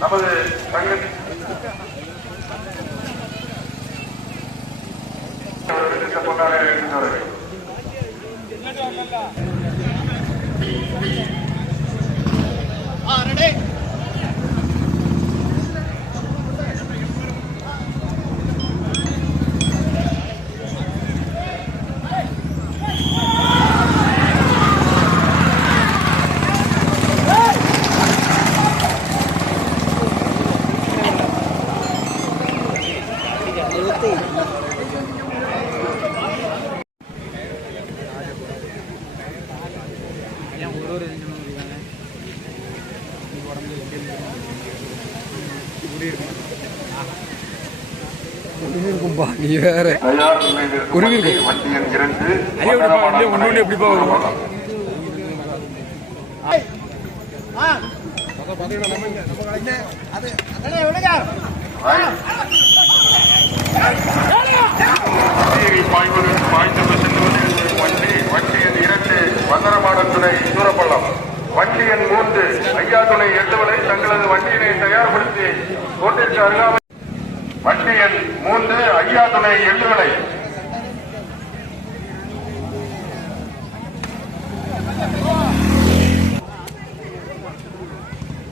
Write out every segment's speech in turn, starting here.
நமது சங்க பொன்னாரை இருக்கின்றவர்கள் வண்டி எண் இரண்டு ஐயோ, எப்படிப்பா, வரும்? வண்டி எண் மூன்று ஐயா துணை எட்டுவலை தங்களது வண்டியினை தயார்படுத்தி கோட்டிற்கு அருகாமை வண்டி எண் மூன்று ஐயா துணை எழுதுகளை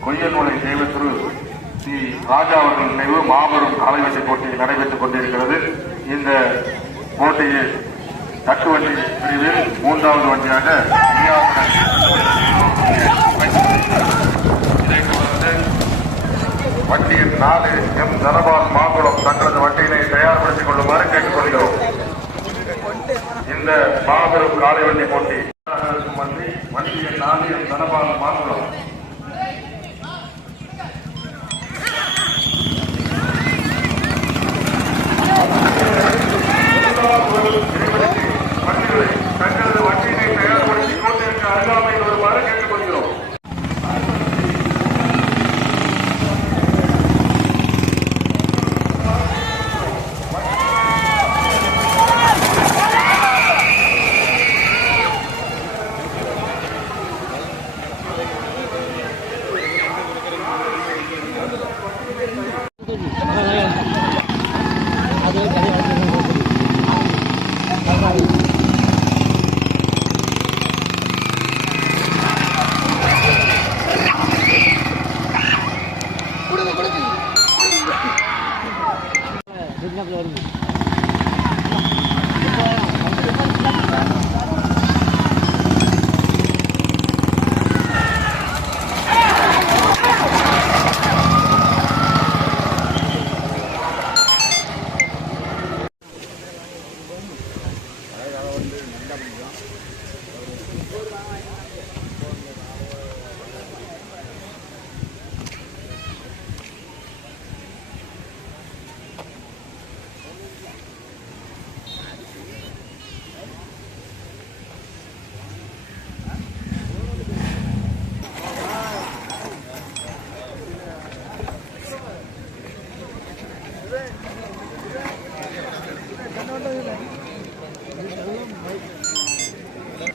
கொய்யல்மலை தெய்வத்திரு ஸ்ரீ ராஜா அவர்கள் நினைவு மாபெரும் காலைவண்டி போட்டி நடைபெற்றுக் கொண்டிருக்கிறது. இந்த போட்டியில் தட்டு வண்டி பிரிவில் மூன்றாவது வண்டியாக ஐயா வண்டியின் நாலு எம் தனபால் மாங்குளம் தங்களது வண்டியினை தயார்படுத்திக் கொள்ளுமாறு கேட்டுக்கொள்கிறோம். இந்த மாபெரும் காலை வண்டி போட்டி. வண்டி வண்டியின் நாலு எம் தனபால் மாங்குளம் 他都肯定。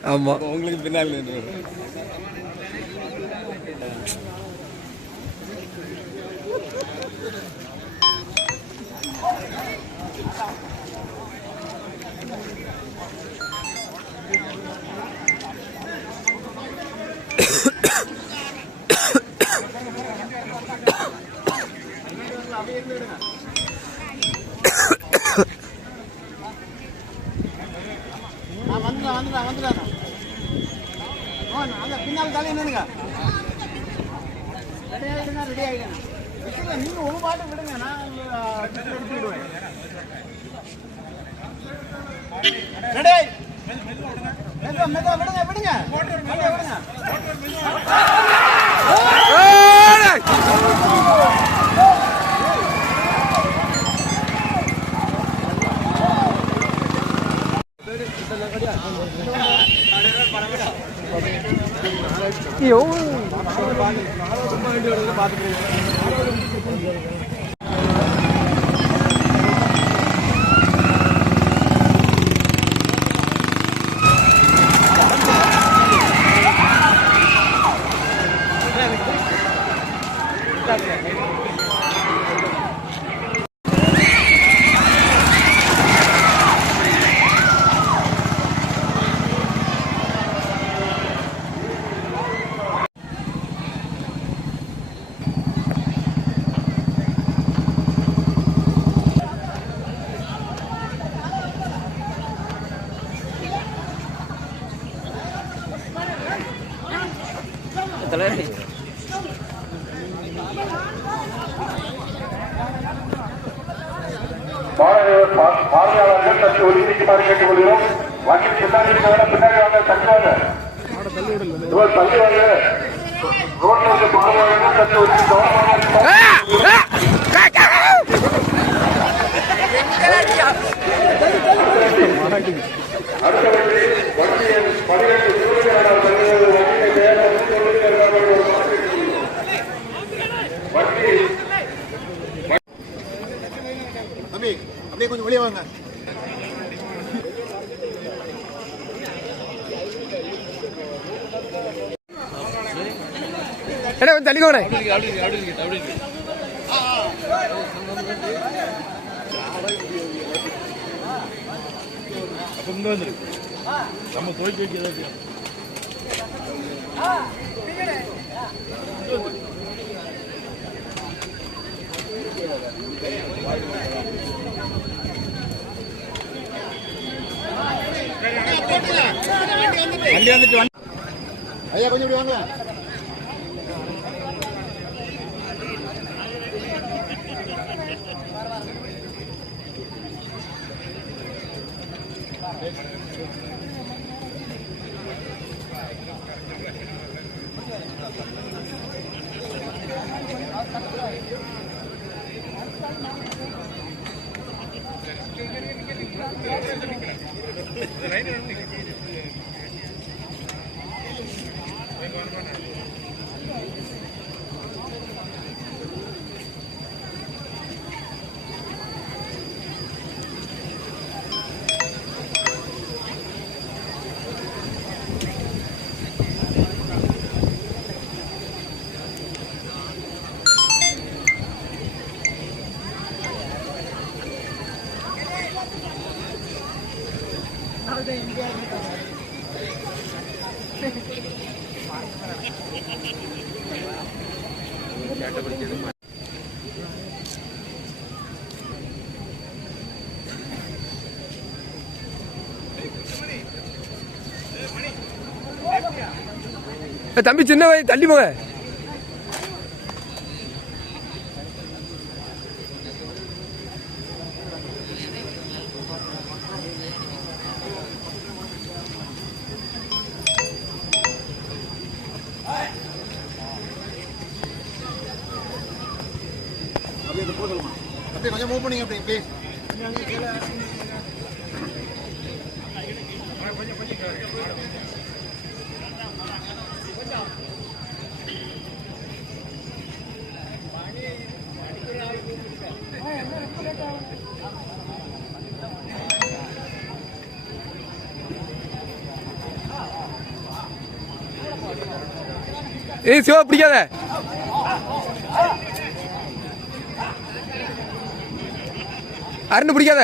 ஆமாம் உங்களுக்கு பின்னால் வந்துடா வந்துடா வந்துடா. அங்க பின்னால் தலை என்னங்க ரெடி ஆகிடுங்க ரெடி ஆகிடுங்க விட்டுருங்க நீங்க ஒரு பாட்டு விடுங்க நான் உங்களை ரெடி மெதுவா மெதுவா விடுங்க விடுங்க. விடுங்க. അയ്യോ. இவர் தள்ளி வாங்க ரோட்ல அடுத்த வண்டி வண்டியை வண்டி அப்படியே கொஞ்சம் வெளியே வாங்க. ஏடா கொஞ்சம் வந்துட்டு ஐயா கொஞ்சம் இப்படி வாங்க Thank you. தம்பி சின்ன வயசு தள்ளி போக இது இந்த போதுமா அப்படியே கொஞ்சம் மூவ் பண்ணீங்க அப்படியே ப்ளீஸ் ஏ சிவா பிடிக்காத. அருண் பிடிக்காத.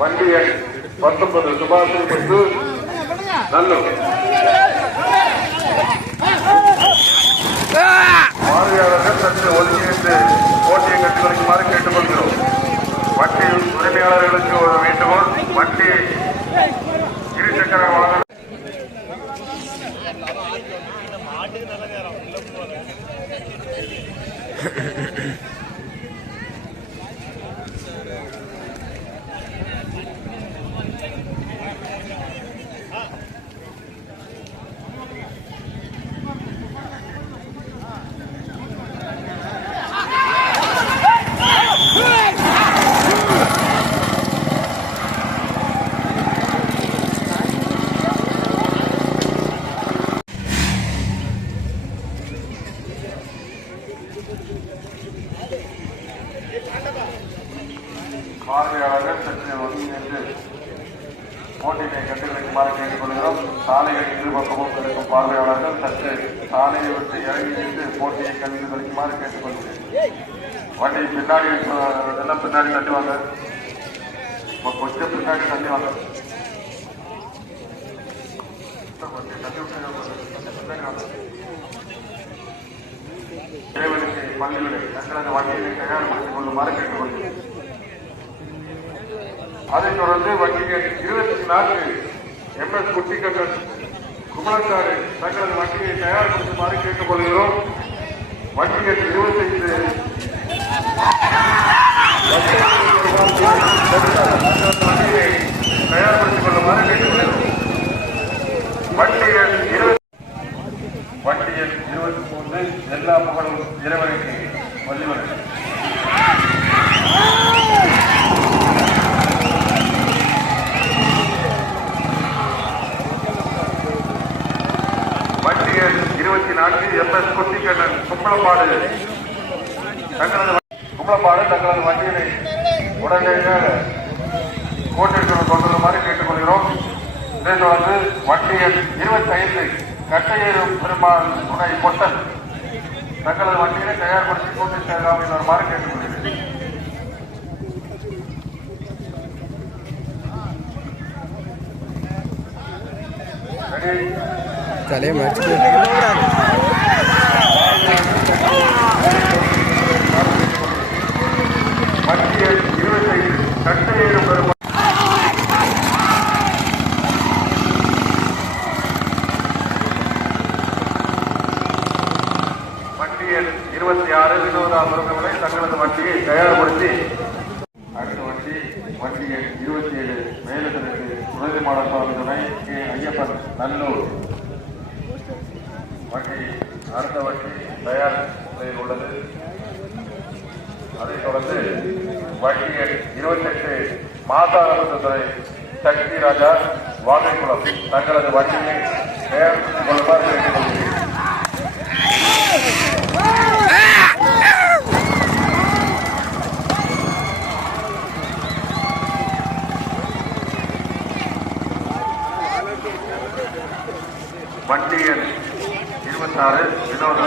வண்டி எண் பத்தொன்பது சுபாஷ் பத்து நல்லூர். பார்வையாளர்கள் சற்று ஒதுங்கியிருந்து போட்டியை கட்டி வைக்குமாறு கேட்டுக்கொள்கிறோம். வண்டி உரிமையாளர்களுக்கு ஒரு வேண்டுகோள். வண்டி இருசக்கர வாகன பார்வையாளர்கள் சற்று ஒதுங்கியிருந்து போட்டியை கட்டி வைக்குமாறு கேட்டுக்கொள்கிறோம் சாலைகளின் இருபக்கமும் இருக்கும் பார்வையாளர்கள் சற்று சாலையை விட்டு இறங்கி நின்று போட்டியை கண்டு வைக்குமாறு கேட்டுக்கொள்கிறேன் வண்டி பின்னாடி அஹ், எல்லாம் பின்னாடி தட்டி வாங்க. இப்ப கொஞ்சம் பின்னாடி தள்ளி வாங்க. இறைவனுக்கு பள்ளிகளை தங்களது வண்டியை தயார்படுத்திக் கொள்ளுமாறு கேட்டுக்கொள்கிறேன் அதைத் தொடர்ந்து வண்டிகள் இருபத்தி நான்கு எம் எஸ் குட்டிக்கண்ணன் குமரசாரு தங்களது வங்கியை தயார்படுத்துமாறு கேட்டுக் கொள்கிறோம் வண்டிகள் இருபத்தைந்து. வண்டியை தயார்படுத்திக் கொள்ளுமாறு கேட்டுக்கொள்கிறோம் வண்டிகள் இருபத்தி வண்டியில் இருபத்தி மூன்று எல்லா புகழும் இறைவனுக்கு வள்ளிவனுக்கு வண்டி எண் இருபத்தி நான்கு எம் எஸ் குட்டிக்கண்ணன் கும்பலப்பாடு. தங்களது கும்பலப்பாடு தங்களது வண்டியினை உடனடியாக கோட்டிற்கு கொண்டு வருமாறு கேட்டுக்கொள்கிறோம். இதை தொடர்ந்து வண்டி எண் இருபத்தி ஐந்து கட்டையேறு பெருமாள் துணை பொட்டல் தங்களது வண்டியினை தயார்படுத்தி கூட்டி செல்லாமல் வருமாறு கேட்டுக்கொள்கிறேன். தலையை மத்திய இருபத்தைந்து கட்டையேறு பெருமாள் வண்டியில் இருபத்தி ஆறு வினோதா முருகவனை தங்களது வண்டியை தயார்படுத்தி அடுத்த வண்டி வண்டி எண் இருபத்தி ஏழு மேலத்திற்கு சுரதி மாடசாமி துணை கே. ஐயப்பன் நல்லூர். வண்டி அடுத்த வண்டி தயார் நிலையில் உள்ளது. அதைத் தொடர்ந்து வண்டி எண் இருபத்தெட்டு மாதாரத்துறை சக்தி ராஜா வாகைக்குளம். தங்களது வண்டியை தயாரித்துக் கேட்டுக்கொள்கிறேன் வண்டி எண் இருபத்தாறு வினோதா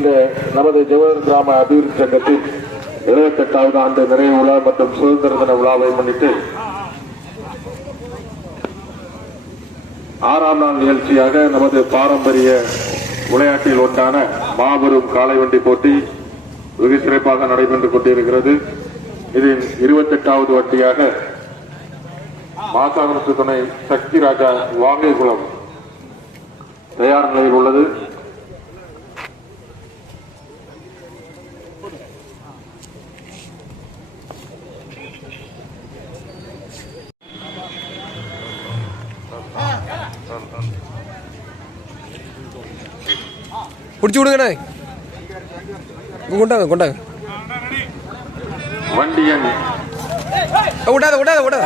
இந்த நமது ஜவஹர் கிராம அபிவிருத்தி சங்கத்தின் எழுபத்தெட்டாவது ஆண்டு நிறைவு விழா மற்றும் சுதந்திர தின விழாவை முன்னிட்டு ஆறாம் நாள் நிகழ்ச்சியாக நமது பாரம்பரிய விளையாட்டில் ஒன்றான மாபெரும் காளைவண்டி போட்டி வெகு சிறப்பாக நடைபெற்றுக் கொண்டிருக்கிறது. இதில் இருபத்தெட்டாவது வட்டியாக மாசாகுளத்து துணை சக்தி ராஜா வாகைக்குளம் தயார் நிலையில் உள்ளது. பிடிச்சி விடுங்கண்ணே. கொண்டாங்க கொண்டாங்க. வண்டி எண் விடாத விடாத விடாத.